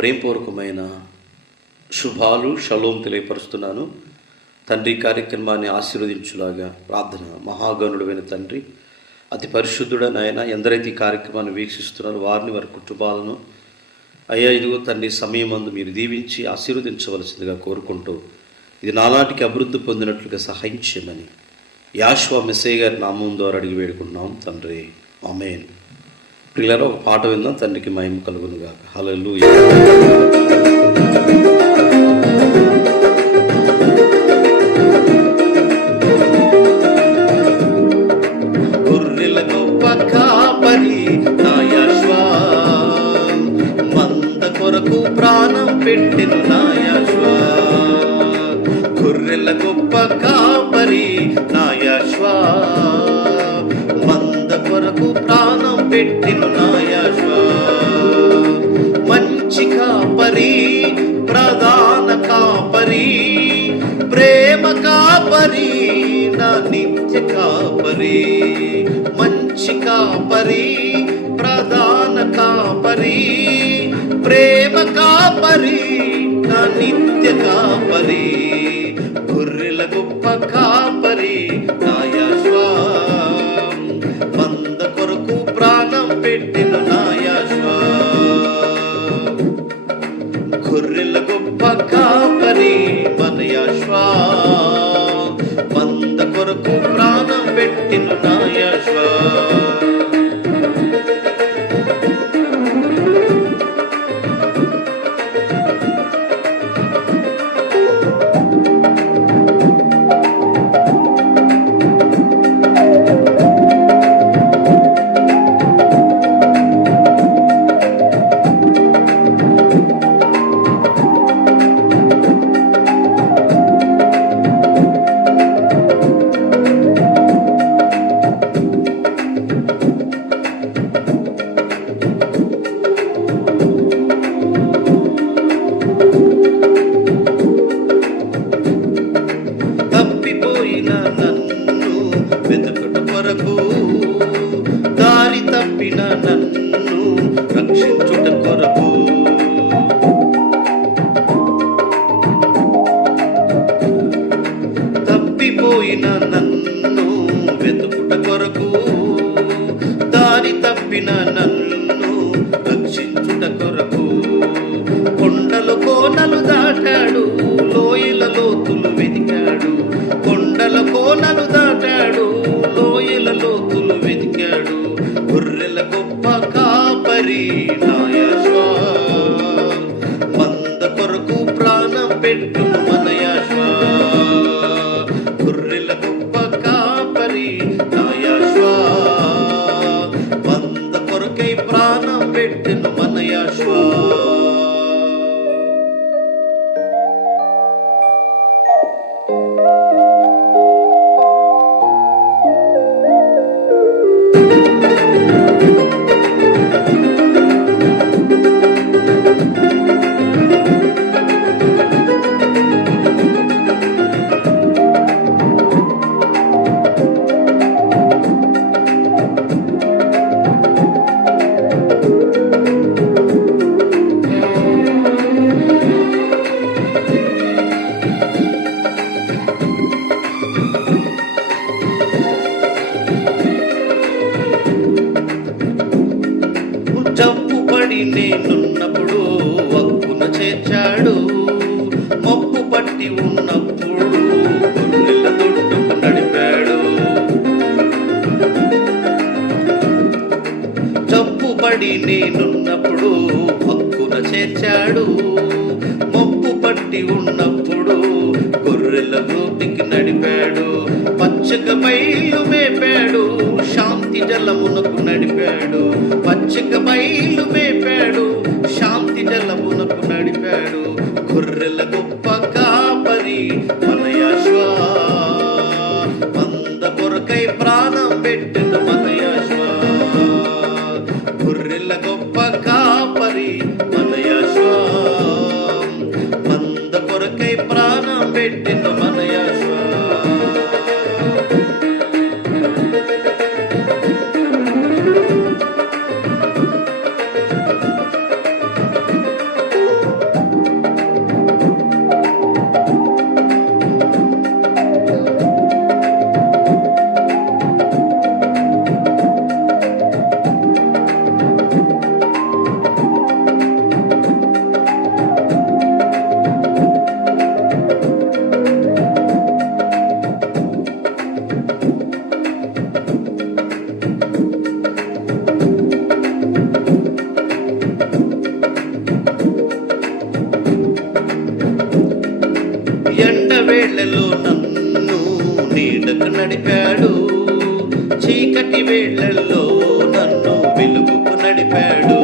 ప్రేమపూర్వకమైన శుభాలు షలోం తెలియపరుస్తున్నాను. తండ్రి కార్యక్రమాన్ని ఆశీర్వదించులాగా ప్రార్థన. మహాగణుడైన తండ్రి, అతి పరిశుద్ధుడైన ఆయన, ఎందరైతే ఈ కార్యక్రమాన్ని వీక్షిస్తున్నారో వారిని, వారి కుటుంబాలను అయ్యా ఇదిగో తండ్రి సమయమందు మీరు దీవించి ఆశీర్వదించవలసిందిగా కోరుకుంటూ, ఇది నానాటికి అభివృద్ధి పొందినట్లుగా సహాయం చేయమని యాషువా మెస్సయ్య గారి నామం ద్వారా అడిగి వేడుకుంటున్నాం తండ్రి, ఆమేన్. పిల్లలు ఒక పాట విందాం. తండ్రికి మహిమ కలుగునుగాక. హల్లెలూయా. గొర్రెల గొప్ప కాపరి నా యాషువా, మంద కొరకు ప్రాణం పెట్టెను నా యాషువా. గొర్రెల గొప్ప కాపరి నా యాషువా, మంద కొరకు ప్రాణం పెట్టెను నా యాషువా. మంచి కాపరి, ప్రధాన కాపరి, ప్రేమ కాపరి, నా నిత్య కాపరి. మంచి కాపరి, ప్రధాన కాపరి, ప్రేమ కాపరి, నా నిత్య కాపరి. గొర్రెల గొప్ప కాపరి నా యాషువా, మంద కొరకు ప్రాణం పెట్టెను నా యాషువా. గొర్రెల గొప్ప కాపరి మన యాషువా, మంద కొరకు ప్రాణం పెట్టెను నా యాషువా. తప్పిపోయిన నన్ను వెతుకుట కొరకు, దారి తప్పిన నన్ను రక్షించుట కొరకు, తప్పిపోయిన నన్ను వెతుకుట కొరకు, దారి తప్పిన నన్ను రక్షించుట కొరకు. కొండలు కోనలు దాటాడు, లోయల లోతులు వెతికాడు. కొండల కోనలు దాటాడు, లోయల లోతులు వెతికాడు. గొర్రెల గొప్ప కాపరి నా యాషువా, మంద కొరకు ప్రాణం పెట్టును మన యాషువా. గొర్రెల గొప్ప కాపరి నా యాషువా, మంద కొరకై ప్రాణం పెట్టును మన యాషువా. జబ్బుపడి నేనున్నప్పుడు వక్కున చేర్చాడు, మబ్బు పట్టి ఉన్నప్పుడు గొర్రెల దొడ్డుకు నడిపాడు. జబ్బుపడి నేనున్నప్పుడు వక్కున చేర్చాడు, మబ్బు పట్టి ఉన్నప్పుడు గొర్రెల దొడ్డుకి నడిపాడు. పచ్చక బయలు మేపాడు, శాంతి జలమునకు నడిపాడు. పచ్చక బయలు మేపాడు, శాంతి జలమునకు నడిపాడు. గొర్రెల గొప్ప కాపరి మన యాషువా, మంద కొరకై ప్రాణం పెట్టెను మన యాషువా. గొర్రెల గొప్ప కాపరి మన యాషువా, మంద కొరకై ప్రాణం పెట్టెను మన యాషువా. నీడకు నడిపాడు, చీకటి వేళల్లో నన్ను వెలుగుకు నడిపాడు.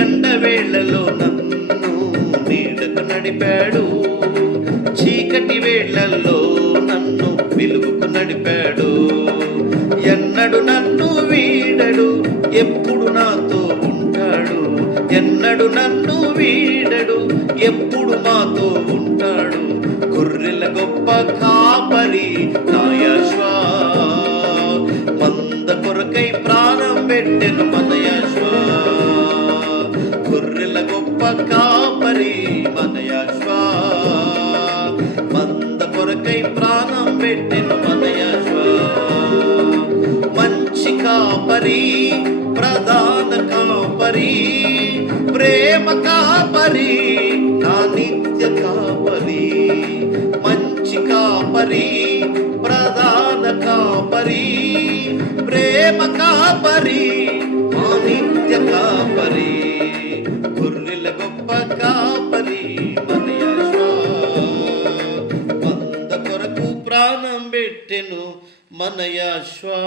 ఎండ వేళలో నన్ను నీడకు నడిపాడు, చీకటి వేళల్లో నన్ను వెలుగుకు నడిపాడు. ఎన్నడు నన్ను వీడడు, ఎప్పుడు నాతో ఉంటాడు. ఎన్నడు నన్ను వీడడు, ఎప్పుడు మాతో ఉంటాడు. గొర్రెల గొప్ప కాపరి నా యెహోవా, మంద కొరకై ప్రాణం పెట్టెను మన యెహోవా. గొర్రెల గొప్ప కాపరి మన యెహోవా, మంద కొరకై ప్రాణం పెట్టెను మన యెహోవా. మంచి కాపరి, ప్రధాన కాపరి, ప్రేమ కాపరి, నా నిత్య కాపరి. మంచి కాపరి, ప్రధాన కాపరి, ప్రేమ కాపరి, నా నిత్య కాపరి. గొర్రెల గొప్ప కాపరి మన యెహోవా, మంద కొరకు ప్రాణం పెట్టెను మన యెహోవా.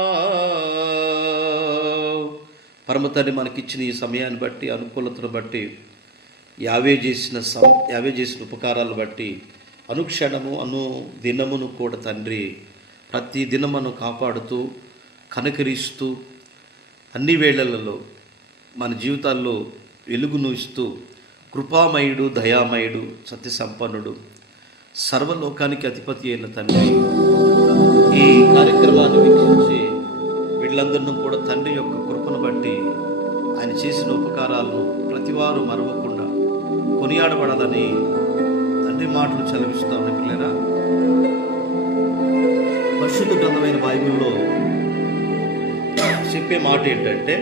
పరమతండ్రి మనకిచ్చిన ఈ సమయాన్ని బట్టి, అనుకూలతను బట్టి, యావే చేసిన ఉపకారాలు బట్టి అనుక్షణము దినమును కూడా తండ్రి ప్రతి దినమును కాపాడుతూ కనకరిస్తూ అన్ని వేళలలో మన జీవితాల్లో వెలుగును ఇస్తూ కృపామయుడు, దయామయుడు, సత్య సంపన్నుడు, సర్వలోకానికి అధిపతి అయిన తండ్రి ఈ కార్యక్రమాన్ని వీక్షించి వీళ్ళందరినీ కూడా తండ్రి యొక్క కృపను బట్టి ఆయన చేసిన ఉపకారాలను ప్రతివారు మరవకుండా కొనియాడబడాలని తండ్రి మాటలు చదివిస్తామని పిల్లరా. పరిశుద్ధ గ్రంథమైన బైబిల్లో చెప్పే మాట ఏంటంటే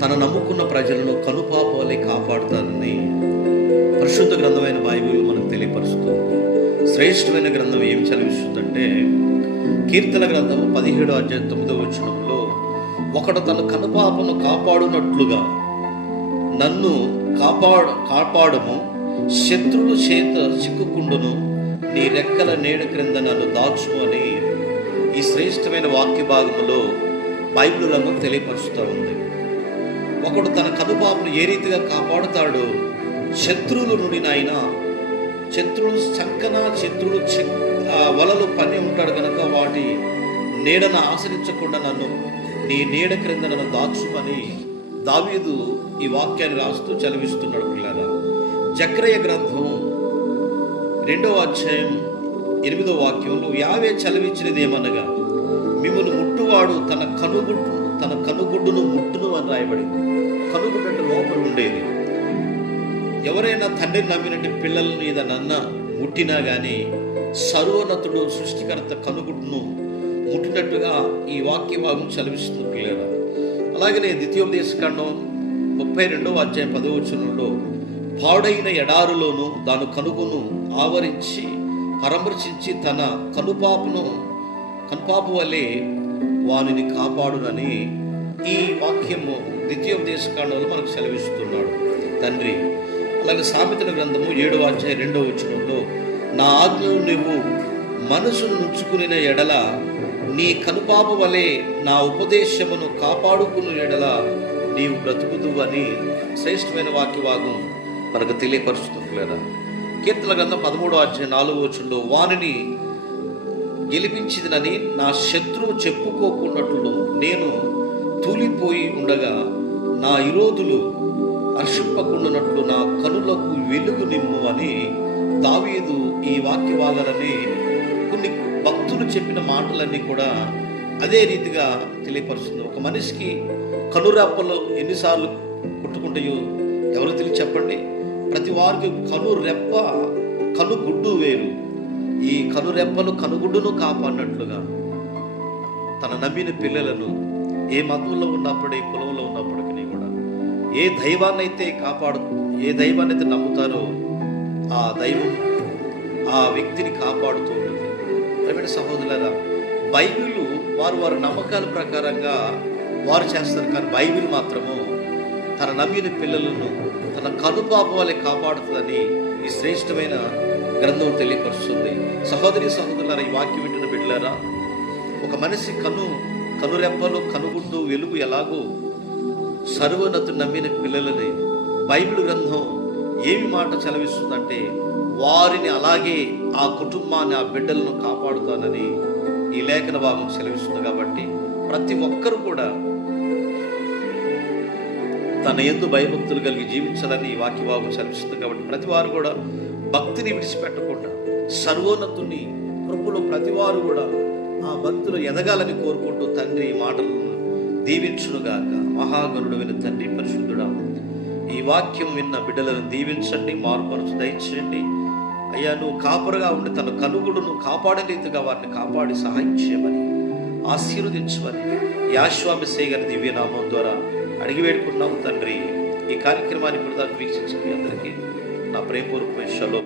తన నమ్ముకున్న ప్రజలను కనుపాప వలె కాపాడుతానని పరిశుద్ధ గ్రంథమైన బైబిల్ మనకు తెలియపరుస్తుంది. శ్రేష్టమైన గ్రంథం ఏమి చదివిస్తుందంటే కీర్తన గ్రంథము 17:9 ఒకడు తన కనుపాపను కాపాడునట్లుగా నన్ను కాపాడము, శత్రువుల చేత చిక్కుకుండును, నీ రెక్కల నీడ క్రింద నన్ను దాచుము అని ఈ శ్రేష్టమైన వాక్య భాగంలో బైబిల్ రంగం తెలియపరుస్తూ ఉంది. ఒకడు తన కనుపాపను ఏ రీతిగా కాపాడుతాడో, శత్రువుల నుండి నాయన, శత్రువులు చక్కన శత్రువులు వలలు పని ఉంటాడు కనుక వాటి నీడను ఆశ్రయించకుండా నన్ను నీ నీడ క్రింద నన్ను దాచుమని దావీదు ఈ వాక్యాన్ని రాస్తూ చదివిస్తున్నాడు పిల్లరా. జకర్యా గ్రంథం 2:8 యావే చదివించినది ఏమనగా మిమ్మల్ని ముట్టువాడు తన కనుగుడ్డును ముట్టును అని రాయబడింది. కనుగుడ్డు అంటే లోపల ఉండేది. ఎవరైనా తండ్రిని నమ్మినట్టు పిల్లలను ఏదన్నా ముట్టినా కానీ సర్వోన్నతుడు సృష్టికర్త కనుగుడ్డును ముట్టినట్టుగా ఈ వాక్య భాగం చదివిస్తుంది పిల్లరా. అలాగనే ద్వితీయోపదేశకాండం 32:10 పాడైన ఎడారులోను దాని కనుగును ఆవరించి పరామర్శించి తన కనుపాపు వలె వానిని కాపాడునని ఈ వాక్యము ద్వితీయోపదేశకాండంలో మనకు సెలవిస్తున్నాడు తండ్రి. అలాగే సామెతల గ్రంథము 7:2 నా ఆజ్ఞలు నువ్వు మనసును నుంచుకునే ఎడల, నీ కనుపాప వలె నా ఉపదేశమును కాపాడుకున్న ఎడల నీవు బ్రతుకుదు అని శ్రేష్టమైన వాక్యభాగం మనకు తెలియపరుస్తుంది లేదా. కీర్తన గ్రంథం 13:4 వానిని గెలిపించినని నా శత్రువు చెప్పుకోకున్నట్లు నేను తూలిపోయి ఉండగా నా విరోధులు హర్షింపకుండానట్లు నా కనులకు వెలుగు నిమ్ము అని దావీదు ఈ వాక్య భాగాలని కొన్ని భక్తులు చెప్పిన మాటలన్నీ కూడా అదే రీతిగా తెలియపరుస్తుంది. ఒక మనిషికి కనురెప్పలు ఎన్నిసార్లు కొట్టుకుంటాయో ఎవరు తెలిసి చెప్పండి. ప్రతి వారికి కనురెప్ప కనుగుడ్డు వేరు. ఈ కనురెప్పలు కనుగుడ్డును కాపాడినట్లుగా తన నమ్మిన పిల్లలను ఏ మతంలో ఉన్నప్పుడు, ఏ కులంలో ఉన్నప్పటికీ కూడా ఏ దైవాన్నైతే ఏ దైవాన్నైతే నమ్ముతారో ఆ దైవం ఆ వ్యక్తిని కాపాడుతూ ఉంటుంది. ప్రియమైన సహోదరులారా, బైబిల్ వారి నమ్మకాల ప్రకారంగా వారు చేస్తారు. కానీ బైబిల్ మాత్రము తన నమ్మిన పిల్లలను తన కనుపాప వలె కాపాడుతుందని ఈ శ్రేష్టమైన గ్రంథం తెలియపరుస్తుంది. సహోదరి సహోదరులారా, ఈ వాక్యం వింటున్న బిడ్డలారా, ఒక మనిషి కనురెప్పలు కనుగుడ్డు వెలుగు ఎలాగో సర్వోన్నతు నమ్మిన పిల్లలని బైబిల్ గ్రంథం ఏమి మాట చలవిస్తుందంటే, వారిని అలాగే ఆ కుటుంబాన్ని, ఆ బిడ్డలను కాపాడుతానని ఈ లేఖన భాగం సెలవిస్తుంది. కాబట్టి ప్రతి ఒక్కరు కూడా తన యందు భయభక్తులు కలిగి జీవించాలని ఈ వాక్య భాగం సెలవిస్తుంది. కాబట్టి ప్రతి వారు కూడా భక్తిని విడిచిపెట్టకుండా సర్వోన్నతుని కృపలో ప్రతి వారు కూడా ఆ భక్తులు ఎదగాలని కోరుకుంటూ తండ్రి ఈ మాటలను దీవించునుగాక. మహాగణుడైన తండ్రి, పరిశుద్ధుడా, ఈ వాక్యం విన్న బిడ్డలను దీవించండి, మార్పరచు దయచేయండి అయ్యా. నువ్వు కాపరుగా ఉండి తన కనుగుడును కాపాడే రీతిగా వారిని కాపాడి సహాయం చేయమని, ఆశీర్వదించమని యాశ్వామిశేయ గారి దివ్యనామం ద్వారా అడిగి వేడుకున్నాము తండ్రి. ఈ కార్యక్రమాన్ని ఇప్పుడు దాకా వీక్షించిన మీ అందరికీ నా ప్రేమపూర్వకమైన షలోమ్.